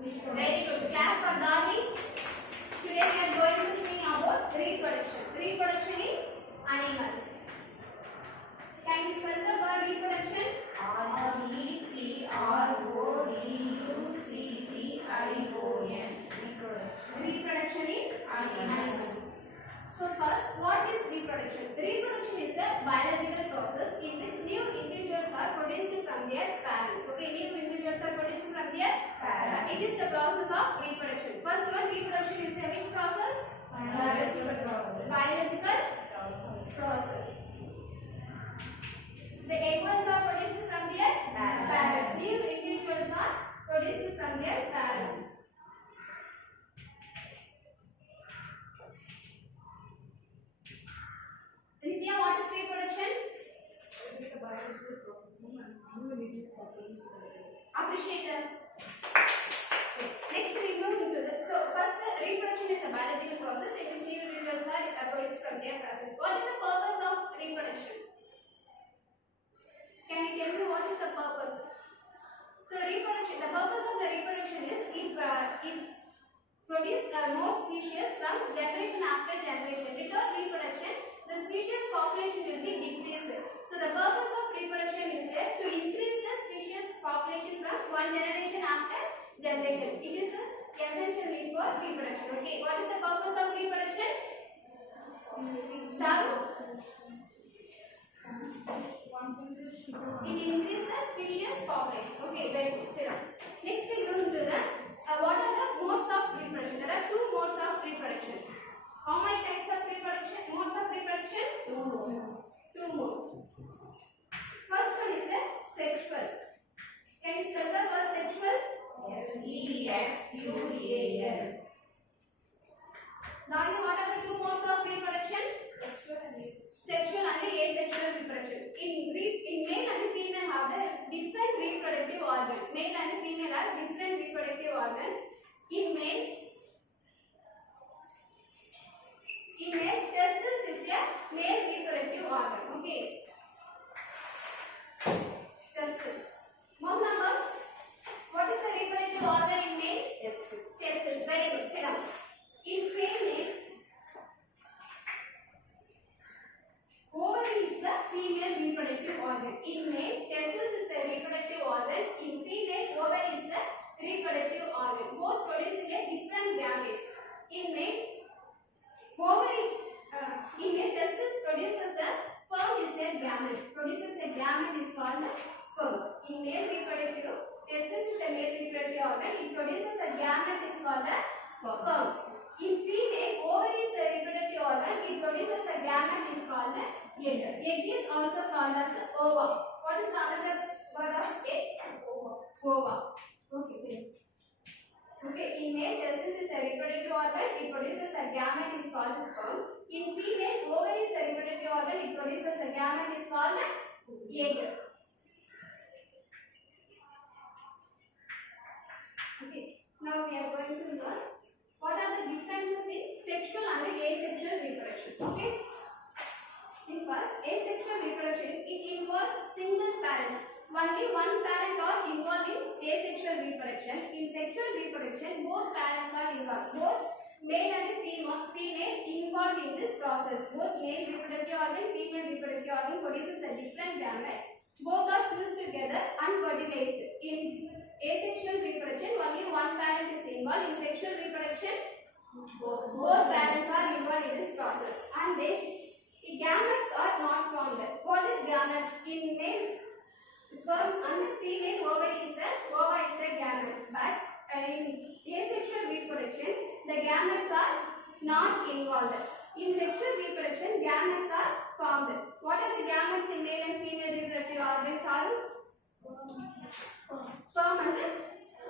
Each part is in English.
Very good. Clap for Darling. Today we are going to sing about reproduction. Reproduction in animals. Can you spell the word reproduction? R-E-P-R-O-D-U-C-T-I-O-N. Reproduction in Animals. So first, what is reproduction? Reproduction is a biological process in which new individuals are produced from their parents. Okay, new individuals are produced from their Parents. It is the process of reproduction. First one, reproduction is a which process? Biological process. Biological process. The egg ones are produced from their parents. New individuals are produced from their parents. Nitya, what is reproduction? It is a biological process and new individuals are produced from the egg. Appreciate it. Next we move into the first reproduction is a biological process in which new individuals are produced from their parents. What is the purpose of reproduction? Can you tell me what is the purpose? So reproduction, the purpose of the reproduction is it produce more species from generation after generation. Without reproduction, the species population will be decreased. So the purpose of reproduction is to increase the species population from one generation after generation. It is the essential need for reproduction. Okay, what is the purpose of reproduction? Charu? It increases the species population. Okay, very good. Sit down. Next we go into the what are the modes of reproduction? There are two modes of reproduction. How many types of reproduction? Modes of reproduction? Two modes. Two modes. First one is a sexual. Can you spell the word sexual? S-E-X-U-A-L. Now you what are the two modes of reproduction? Sexual and asexual reproduction. In male and female have the different reproductive organs. Male and female have different reproductive organs. In male, testis is a male reproductive organ. Okay. Testis. Mode number. What is the reproductive organ in male? Testis. Testis. Very good. Sit down. In female, ovary is the female reproductive organ. In male, testis is a reproductive organ. In female, ovary is the reproductive organ. Both producing a different gametes. In male, testis produces a sperm is a gamete. Produces a gamete is called a sperm. In male reproductive, testis is a male reproductive organ. It produces a gamete is called a sperm. In female, ovary is a reproductive organ. It produces a gamete is called a egg. Egg is also called as ova. What is another word of egg? Ova. Okay, same. Okay, in male, testis is a reproductive organ. It produces a gamete is called sperm. In female, ovary is a reproductive organ. It produces a gamete is called egg. Okay, now we are going to learn what are the differences in sexual and asexual reproduction. Okay. In first, asexual reproduction, it involves single parent. Only one parent are involved in asexual reproduction. In sexual reproduction, both parents are involved. Both male and female involved in this process. Both male reproductive organ, female reproductive organ produces a different gametes. Both are fused together and fertilized. In asexual reproduction, only one parent is involved. In sexual reproduction, both parents are involved in this process. And the gametes are not formed. What is gamete? In male, sperm and female ovary is a gamete. But in asexual reproduction, the gametes are not involved. In sexual reproduction, gametes are formed. What are the gametes in male and female reproductive organs? Charu? Sperm and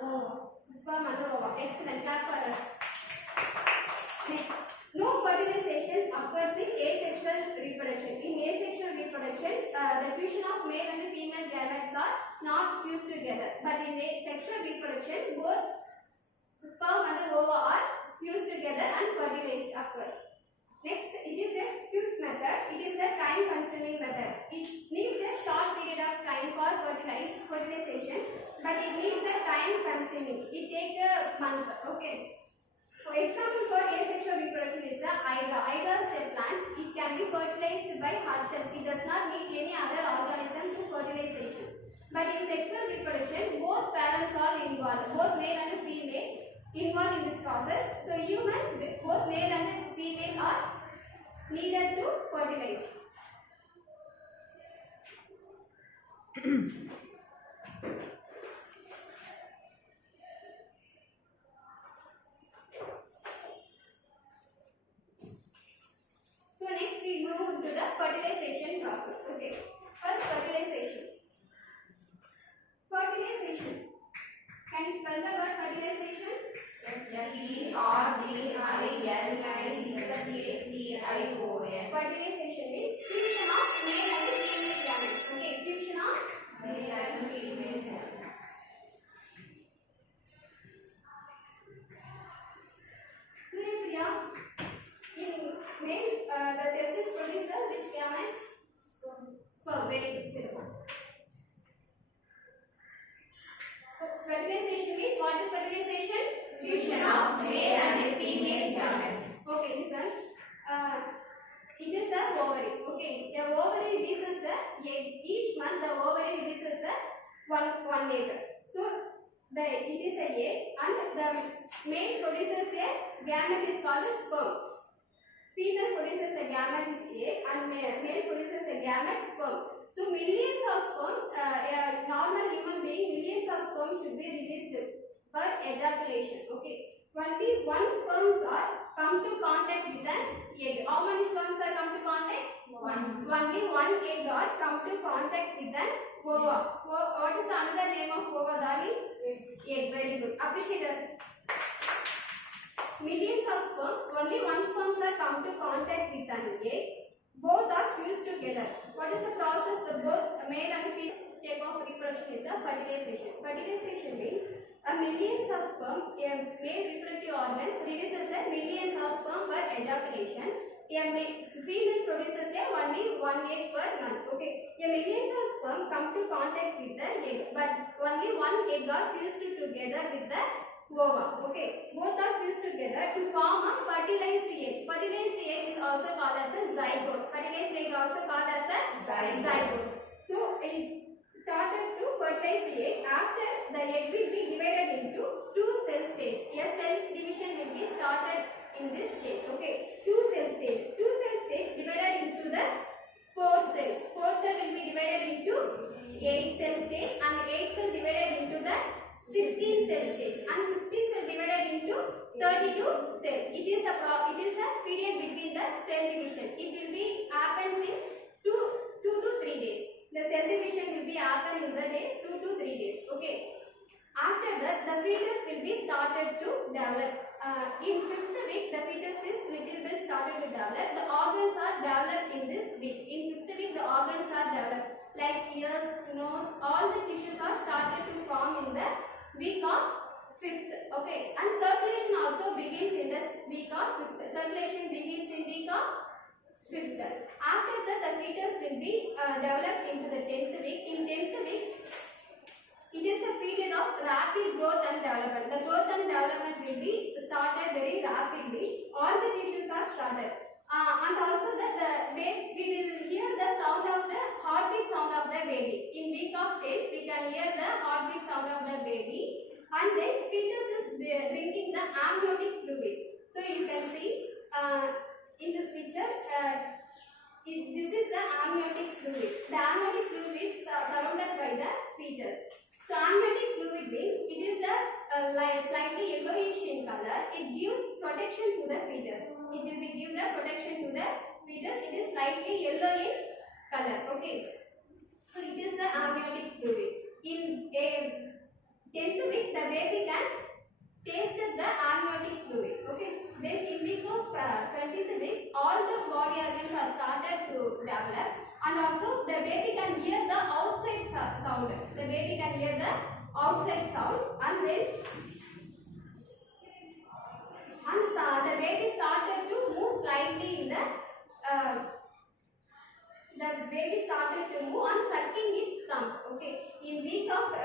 ova. Sperm and ova. Excellent. Clap for us. Next, no fertilization occurs in asexual reproduction. In asexual reproduction, the fusion of male and female gametes are not fused together. But in sexual reproduction, both sperm and ova are fused together and fertilized occur. Next, it is a quick method. It is a time-consuming method. It needs a short period of time for fertilization. but it needs a time consuming. It takes a month. Okay. For example, for asexual reproduction is a hydra. Hydra is a plant. It can be fertilized by herself. It does not need any other organism to fertilization. But in sexual reproduction, both parents are involved, both male and female involved in this process. So humans, both male and female are needed to fertilize. So next we move to the fertilization process. Okay. First, fertilization. Fertilization. Can you spell the word fertilization? Fertilization. Fertilization means fusion of male and female gametes. Okay, fusion of Male and female gametes. Suryapriya, in male, the testis produces which gamete? Sperm. Very good, Surya. So fertilization means what is fertilization? Fusion of male and female gametes. Okay, listen. It is a ovary. Okay, the ovary releases a egg. Each month the ovary releases a one egg. So it is a egg, and the male produces a gamete is called a sperm. Female produces a gamete is egg, and male produces a gamete sperm. So millions of sperm, a normal human being, millions of sperm should be released for ejaculation. Okay, only one sperms are come to contact with an egg. How many sperms are come to contact? One. Only one egg are come to contact with an ova. What is the another name of ova, darling? Egg. Very good. Appreciate it. Millions of sperm, only one sperms are come to contact with an egg. Both are fused together. What is the process? The both male and female step of reproduction is a fertilization. Fertilization means a millions of sperm, a male reproductive organ releases a millions of sperm per ejaculation. A female produces a only one egg per month. Okay, a millions of sperm come to contact with the egg, but only one egg are fused together with the ova. Okay, both are fused together to form a fertilized egg. Fertilized egg is also called as a zygote. Fertilized egg also called as a zygote. So it started to fertilize the egg. After the egg will be divided into two cell stage. A cell division will be started in this stage. Okay, two cell stage. Two cell stage divided into the four cells. Four cell will be divided into 8 cell stage, and 8 cell divided into the 16 cell stage, and 16 cell divided into 32 cells. It is a period between the cell division. It will be happens in 2 to 3 days. The cell division will be happen in the days 2 to 3 days. Okay. After that, the fetus will be started to develop. In 5th week, the fetus is little bit started to develop. The organs are developed in this week. In 5th week, the organs are developed. Like ears, nose, all the tissues are started to form in the week of 5th. Okay. And circulation also begins in this week of 5th. Circulation begins in week of 5th. After that, the fetus will be developed into the 10th week. In 10th week, it is a period of rapid growth and development. The growth and development will be started very rapidly. All the tissues are started. And also we will hear the sound of the heartbeat sound of the baby. In week of 10, we can hear the heartbeat sound of the baby. And then fetus is drinking the amniotic fluid. So you can see in this picture, this is the amniotic fluid. The amniotic fluid is surrounded by the fetus. So amniotic fluid means it is a slightly yellowish in color. It gives protection to the fetus. It will be give the protection to the fetus. It is slightly yellow in color. Okay. So it is the amniotic fluid. In a 10th week, the baby can taste the amniotic fluid. Okay. Then in week of 20th week, all the body organs are started to develop, and also the baby can hear the outside sound. The baby can hear the outside sound, and then the baby started to move slightly in the baby started to move and sucking its thumb. Okay. In week of the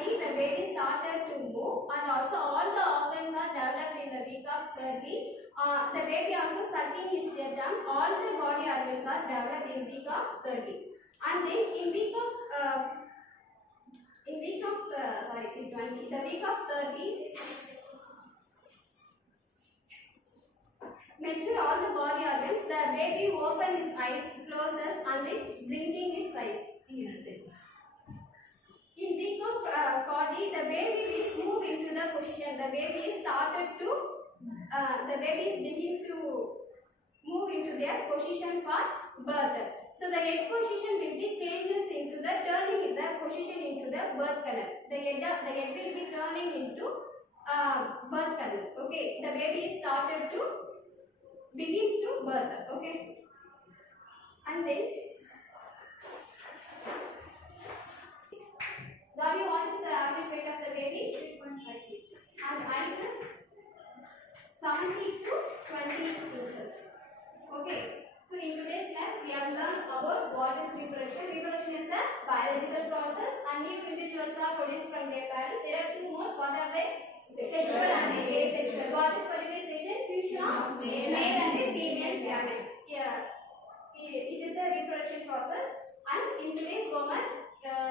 30, the baby started to move, and also all the organs are developed in the week of 30. The baby also sucking his tongue. All the body organs are developed in week of 30. And then in week of sorry, it's 20. The week of 30, mature all the body organs. The baby open his eyes, closes, and it's blinking its eyes. In week of 40, the baby will move into the position. The baby is beginning to move into their position for birth. So the egg position will be changes into the turning the position into the birth canal. The egg will be turning into birth canal. Okay, the baby is begins to birth. Okay, and then Gavi, what is the average weight of the baby? 3.5 kg. And height is 70 to 20 inches. Okay. So in today's class, we have learned about what is reproduction. Reproduction is a biological process, and new individuals are produced from their parents. There are two more. What are they? Sexual and asexual. What is fertilization? Fusion of male and the female gametes. Yeah. It is a reproduction process, and in today's homework,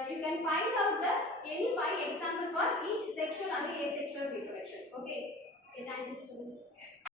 you can find out any 5 examples for each sexual and asexual reproduction. Okay. Thank you, students.